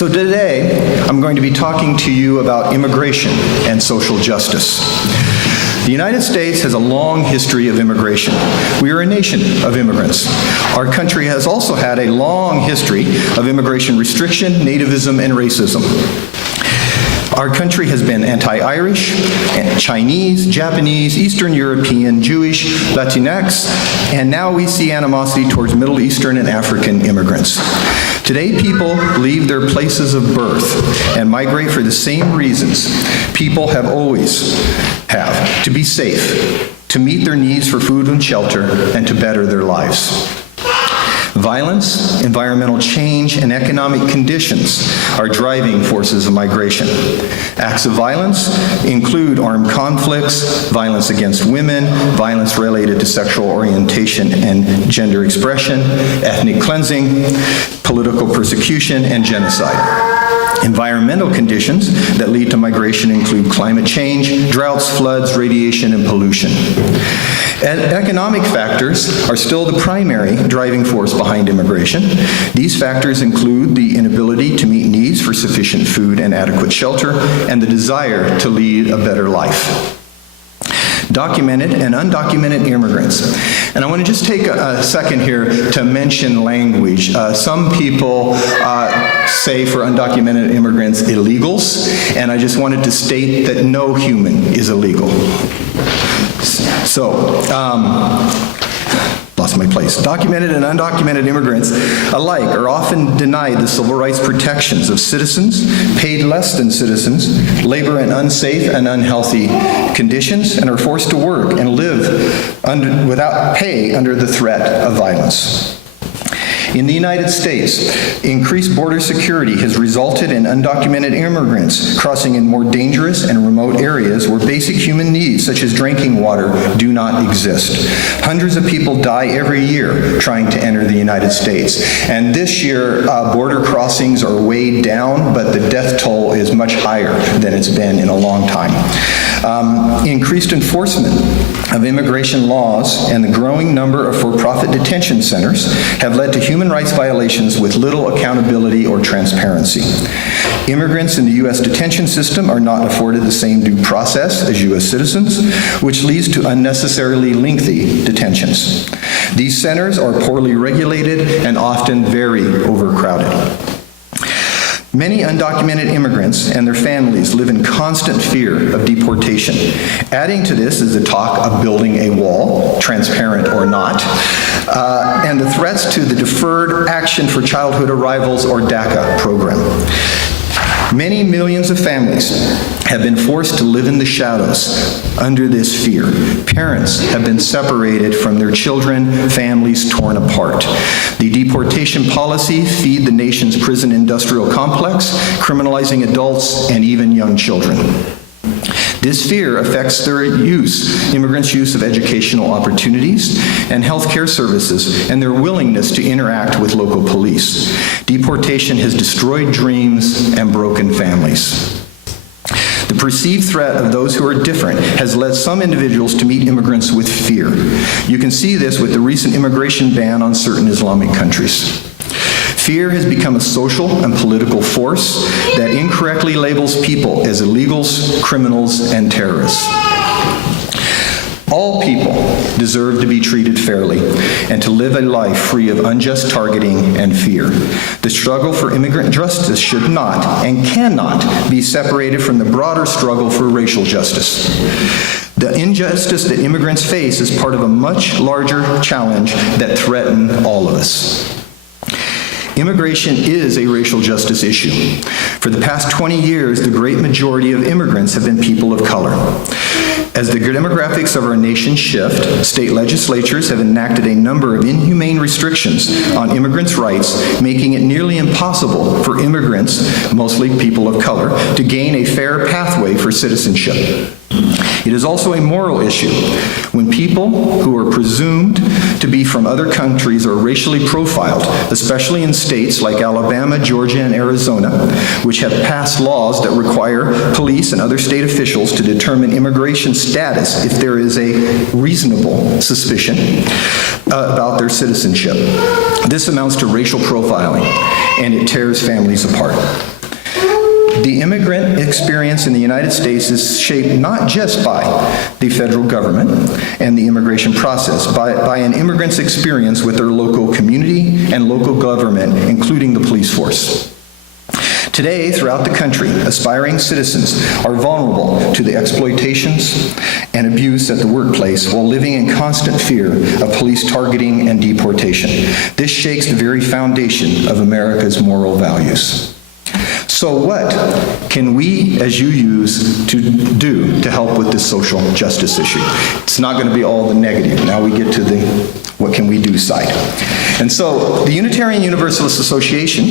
So today, I'm going to be talking to you about immigration and social justice. The United States has a long history of immigration. We are a nation of immigrants. Our country has also had a long history of immigration restriction, nativism, and racism. Our country has been anti-Irish, Chinese, Japanese, Eastern European, Jewish, Latinx, and now we see animosity towards Middle Eastern and African immigrants. Today, people leave their places of birth and migrate for the same reasons people have always have: to be safe, to meet their needs for food and shelter, and to better their lives. Violence, environmental change, and economic conditions are driving forces of migration. Acts of violence include armed conflicts, violence against women, violence related to sexual orientation and gender expression, ethnic cleansing, political persecution, and genocide. Environmental conditions that lead to migration include climate change, droughts, floods, radiation, and pollution. And economic factors are still the primary driving force behind immigration. These factors include the inability to meet needs for sufficient food and adequate shelter, and the desire to lead a better life. Documented and undocumented immigrants. And I want to just take a second here to mention language. Some people say for undocumented immigrants, illegals, and I just wanted to state that no human is illegal. So, lost my place. Documented and undocumented immigrants alike are often denied the civil rights protections of citizens, paid less than citizens, labor in unsafe and unhealthy conditions, and are forced to work and live without pay under the threat of violence. In the United States, increased border security has resulted in undocumented immigrants crossing in more dangerous and remote areas where basic human needs, such as drinking water, do not exist. Hundreds of people die every year trying to enter the United States. And this year, border crossings are way down, but the death toll is much higher than it's been in a long time. Increased enforcement of immigration laws and the growing number of for-profit detention centers have led to human rights violations with little accountability or transparency. Immigrants in the U.S. detention system are not afforded the same due process as U.S. citizens, which leads to unnecessarily lengthy detentions. These centers are poorly regulated and often very overcrowded. Many undocumented immigrants and their families live in constant fear of deportation. Adding to this is the talk of building a wall, transparent or not, and the threats to the Deferred Action for Childhood Arrivals, or DACA program. Many millions of families have been forced to live in the shadows under this fear. Parents have been separated from their children, families torn apart. The deportation policy feed the nation's prison industrial complex, criminalizing adults and even young children. This fear affects immigrants' use of educational opportunities and healthcare services, and their willingness to interact with local police. Deportation has destroyed dreams and broken families. The perceived threat of those who are different has led some individuals to meet immigrants with fear. You can see this with the recent immigration ban on certain Islamic countries. Fear has become a social and political force that incorrectly labels people as illegals, criminals, and terrorists. All people deserve to be treated fairly and to live a life free of unjust targeting and fear. The struggle for immigrant justice should not and cannot be separated from the broader struggle for racial justice. The injustice that immigrants face is part of a much larger challenge that threatens all of us. Immigration is a racial justice issue. For the past 20 years, the great majority of immigrants have been people of color. As the demographics of our nation shift, state legislatures have enacted a number of inhumane restrictions on immigrants' rights, making it nearly impossible for immigrants, mostly people of color, to gain a fair pathway for citizenship. It is also a moral issue. When people who are presumed to be from other countries are racially profiled, especially in states like Alabama, Georgia, and Arizona, which have passed laws that require police and other state officials to determine immigration status status if there is a reasonable suspicion about their citizenship. This amounts to racial profiling, and it tears families apart. The immigrant experience in the United States is shaped not just by the federal government and the immigration process, by an immigrant's experience with their local community and local government, including the police force. Today, throughout the country, aspiring citizens are vulnerable to the exploitations and abuse at the workplace while living in constant fear of police targeting and deportation. This shakes the very foundation of America's moral values. So what can we as UUs do to help with this social justice issue? It's not going to be all the negative. Now we get to the what can we do side. And so the Unitarian Universalist Association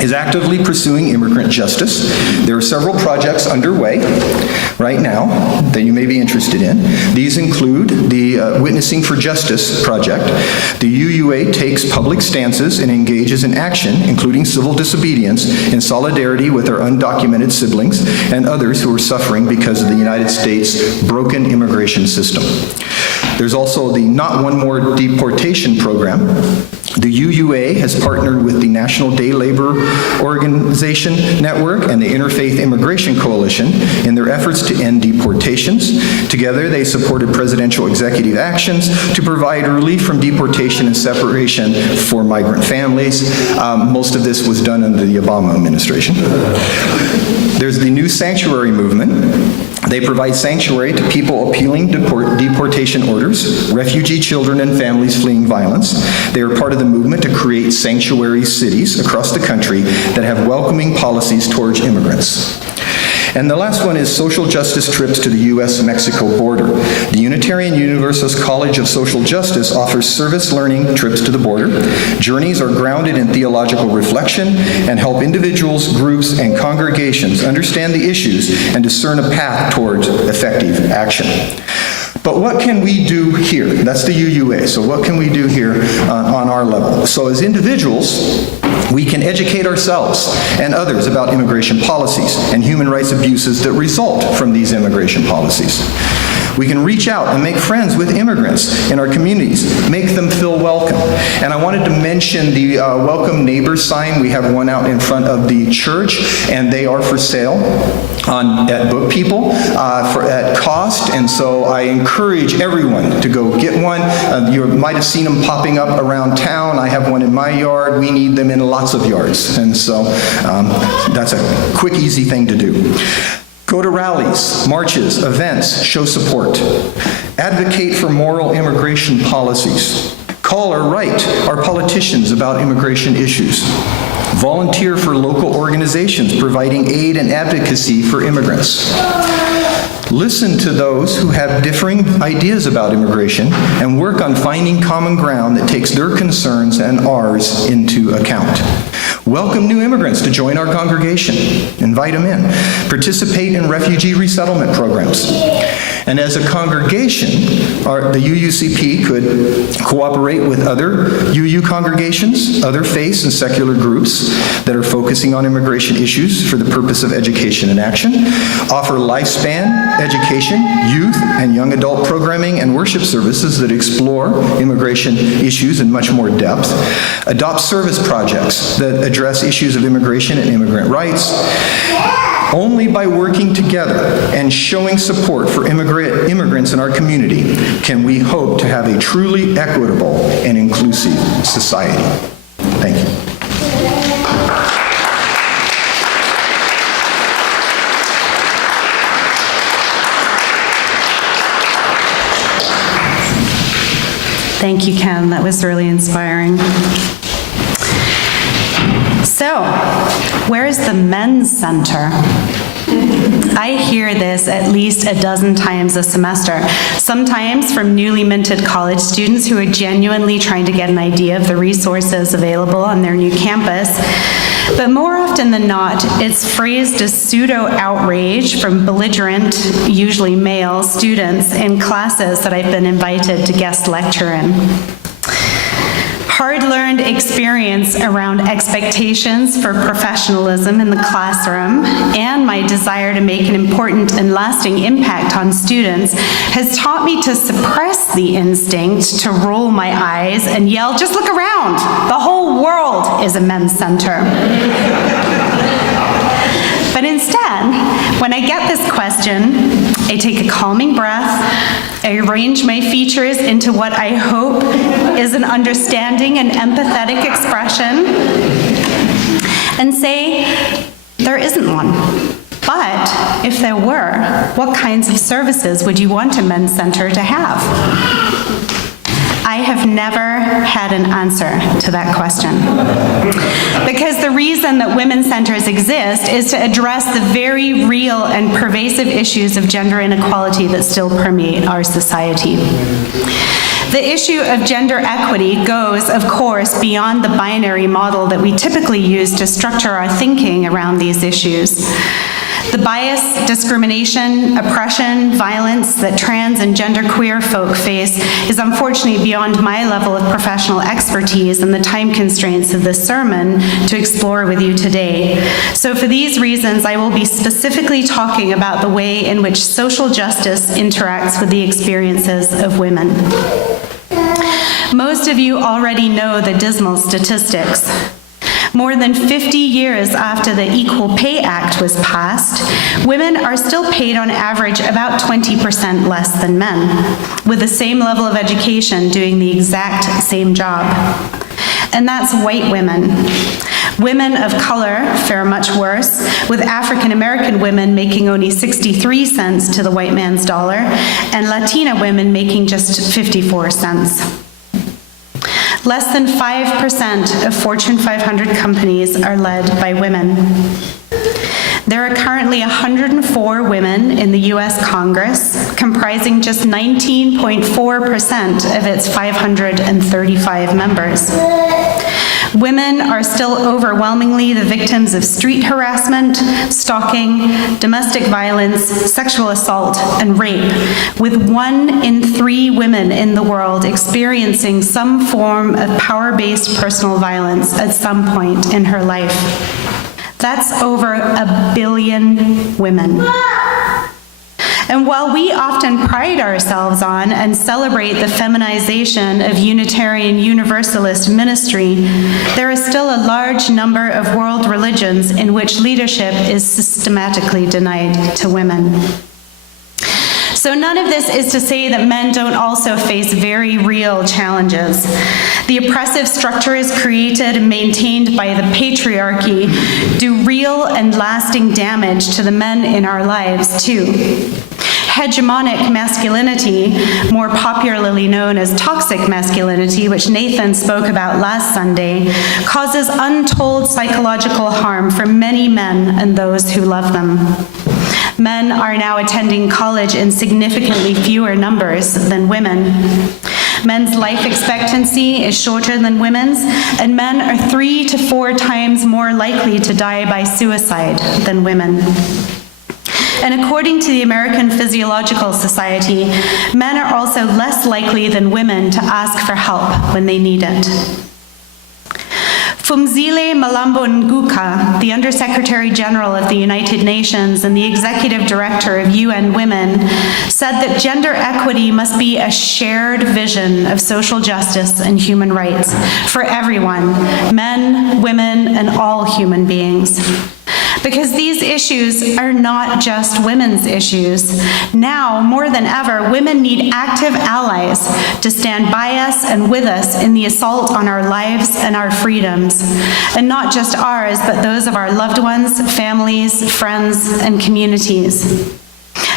is actively pursuing immigrant justice. There are several projects underway right now that you may be interested in. These include the Witnessing for Justice project. The UUA takes public stances and engages in action, including civil disobedience, in solidarity with our undocumented siblings and others who are suffering because of the United States' broken immigration system. There's also the Not One More Deportation program. The UUA has partnered with the National Day Labor Organization Network and the Interfaith Immigration Coalition in their efforts to end deportations. Together, they supported presidential executive actions to provide relief from deportation and separation for migrant families. Most of this was done under the Obama administration. There's the New Sanctuary Movement. They provide sanctuary to people appealing deportation orders, refugee children and families fleeing violence. They are part of the movement to create sanctuary cities across the country that have welcoming policies towards immigrants. And the last one is social justice trips to the U.S.-Mexico border. The Unitarian Universalist College of Social Justice offers service learning trips to the border. Journeys are grounded in theological reflection and help individuals, groups, and congregations understand the issues and discern a path towards effective action. But what can we do here? That's the UUA. So what can we do here on our level? So as individuals, we can educate ourselves and others about immigration policies and human rights abuses that result from these immigration policies. We can reach out and make friends with immigrants in our communities, make them feel welcome. And I wanted to mention the Welcome Neighbors sign. We have one out in front of the church, and they are for sale at Book People at cost. And so I encourage everyone to go get one. You might have seen them popping up around town. I have one in my yard. We need them in lots of yards. And so that's a quick, easy thing to do. Go to rallies, marches, events, show support. Advocate for moral immigration policies. Call or write our politicians about immigration issues. Volunteer for local organizations providing aid and advocacy for immigrants. Listen to those who have differing ideas about immigration and work on finding common ground that takes their concerns and ours into account. Welcome new immigrants to join our congregation. Invite them in. Participate in refugee resettlement programs. And as a congregation, the UUCP could cooperate with other UU congregations, other faiths and secular groups that are focusing on immigration issues for the purpose of education and action, offer lifespan education, youth and young adult programming and worship services that explore immigration issues in much more depth, adopt service projects that address issues of immigration and immigrant rights. Only by working together and showing support for immigrants in our community can we hope to have a truly equitable and inclusive society. Thank you. Thank you, Ken. That was really inspiring. So, where is the men's center? I hear this at least a dozen times a semester, sometimes from newly minted college students who are genuinely trying to get an idea of the resources available on their new campus. But more often than not, it's phrased as pseudo-outrage from belligerent, usually male, students in classes that I've been invited to guest lecture in. hard-learned experience around expectations for professionalism in the classroom and my desire to make an important and lasting impact on students has taught me to suppress the instinct to roll my eyes and yell, "Just look around! The whole world is a men's center." But instead, when I get this question, I take a calming breath, I arrange my features into what I hope is an understanding and empathetic expression, and say, there isn't one. But if there were, what kinds of services would you want a men's center to have? I have never had an answer to that question. Because the reason that women's centers exist is to address the very real and pervasive issues of gender inequality that still permeate our society. The issue of gender equity goes, of course, beyond the binary model that we typically use to structure our thinking around these issues. The bias, discrimination, oppression, violence that trans and genderqueer folk face is unfortunately beyond my level of professional expertise and the time constraints of this sermon to explore with you today. So for these reasons, I will be specifically talking about the way in which social justice interacts with the experiences of women. Most of you already know the dismal statistics. More than 50 years after the Equal Pay Act was passed, women are still paid on average about 20% less than men, with the same level of education doing the exact same job. And that's white women. Women of color fare much worse, with African American women making only 63 cents to the white man's dollar, and Latina women making just 54 cents. Less than 5% of Fortune 500 companies are led by women. There are currently 104 women in the US Congress, comprising just 19.4% of its 535 members. Women are still overwhelmingly the victims of street harassment, stalking, domestic violence, sexual assault, and rape, with 1 in 3 women in the world experiencing some form of power-based personal violence at some point in her life. That's over 1 billion women. And while we often pride ourselves on and celebrate the feminization of Unitarian Universalist ministry, there is still a large number of world religions in which leadership is systematically denied to women. So none of this is to say that men don't also face very real challenges. The oppressive structures created and maintained by the patriarchy do real and lasting damage to the men in our lives, too. Hegemonic masculinity, more popularly known as toxic masculinity, which Nathan spoke about last Sunday, causes untold psychological harm for many men and those who love them. Men are now attending college in significantly fewer numbers than women. Men's life expectancy is shorter than women's, and men are 3 to 4 times more likely to die by suicide than women. And according to the American Physiological Society, men are also less likely than women to ask for help when they need it. Phumzile Mlambo Nguka, the Undersecretary General of the United Nations and the Executive Director of UN Women, said that gender equity must be a shared vision of social justice and human rights for everyone, men, women, and all human beings. Because these issues are not just women's issues. Now, more than ever, women need active allies to stand by us and with us in the assault on our lives and our freedoms, and not just ours, but those of our loved ones, families, friends, and communities.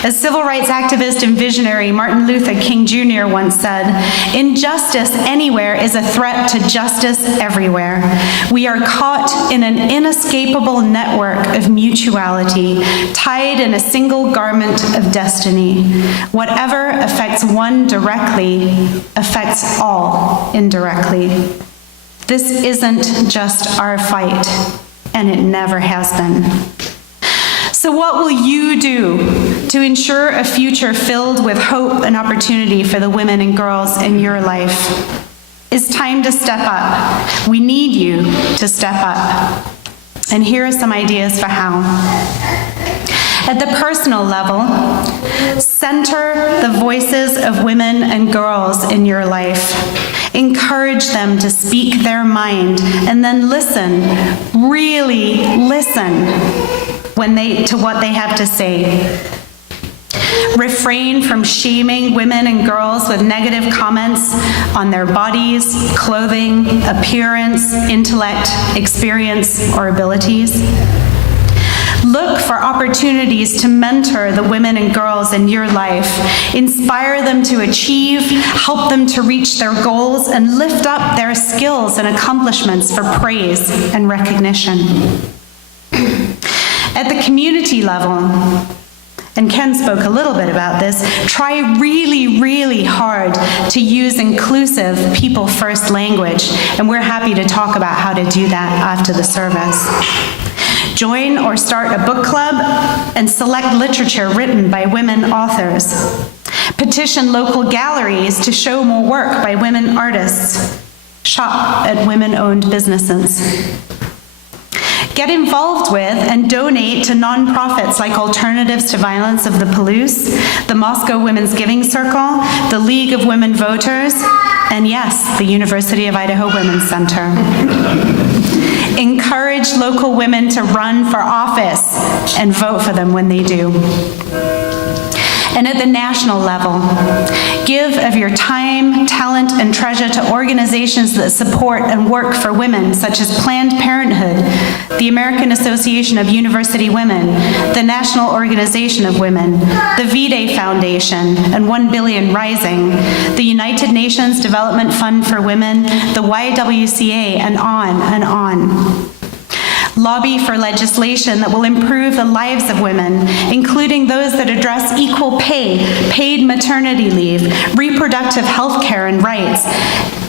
As civil rights activist and visionary Martin Luther King Jr. once said, "Injustice anywhere is a threat to justice everywhere. We are caught in an inescapable network of mutuality, tied in a single garment of destiny. Whatever affects one directly affects all indirectly." This isn't just our fight, and it never has been. So what will you do to ensure a future filled with hope and opportunity for the women and girls in your life? It's time to step up. We need you to step up. And here are some ideas for how. At the personal level, center the voices of women and girls in your life. Encourage them to speak their mind, and then listen, really listen to what they have to say. Refrain from shaming women and girls with negative comments on their bodies, clothing, appearance, intellect, experience, or abilities. Look for opportunities to mentor the women and girls in your life, inspire them to achieve, help them to reach their goals, and lift up their skills and accomplishments for praise and recognition. At the community level, and Ken spoke a little bit about this, try really, really hard to use inclusive people-first language, and we're happy to talk about how to do that after the service. Join or start a book club and select literature written by women authors. Petition local galleries to show more work by women artists. Shop at women-owned businesses. Get involved with and donate to nonprofits like Alternatives to Violence of the Palouse, the Moscow Women's Giving Circle, the League of Women Voters, and yes, the University of Idaho Women's Center. Encourage local women to run for office and vote for them when they do. And at the national level, give of your time, talent, and treasure to organizations that support and work for women, such as Planned Parenthood, the American Association of University Women, the National Organization of Women, the V-Day Foundation, and 1 Billion Rising, the United Nations Development Fund for Women, the YWCA, and on and on. Lobby for legislation that will improve the lives of women, including those that address equal pay, paid maternity leave, reproductive health care and rights,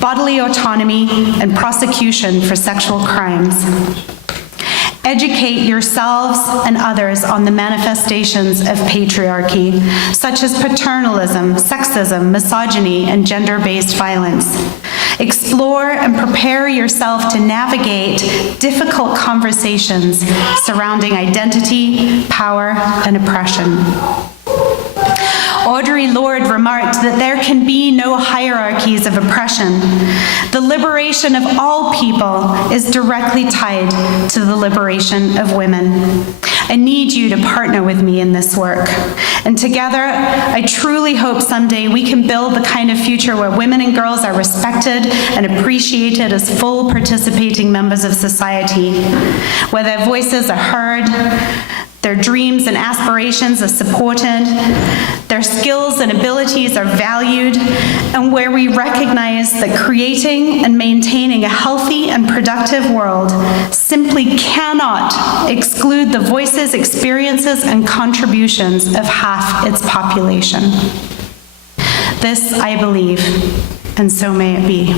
bodily autonomy, and prosecution for sexual crimes. Educate yourselves and others on the manifestations of patriarchy, such as paternalism, sexism, misogyny, and gender-based violence. Explore and prepare yourself to navigate difficult conversations surrounding identity, power, and oppression. Audre Lorde remarked that there can be no hierarchies of oppression. The liberation of all people is directly tied to the liberation of women. I need you to partner with me in this work. And together, I truly hope someday we can build the kind of future where women and girls are respected and appreciated as full participating members of society, where their voices are heard, their dreams and aspirations are supported, their skills and abilities are valued, and where we recognize that creating and maintaining a healthy and productive world simply cannot exclude the voices, experiences, and contributions of half its population. This I believe, and so may it be.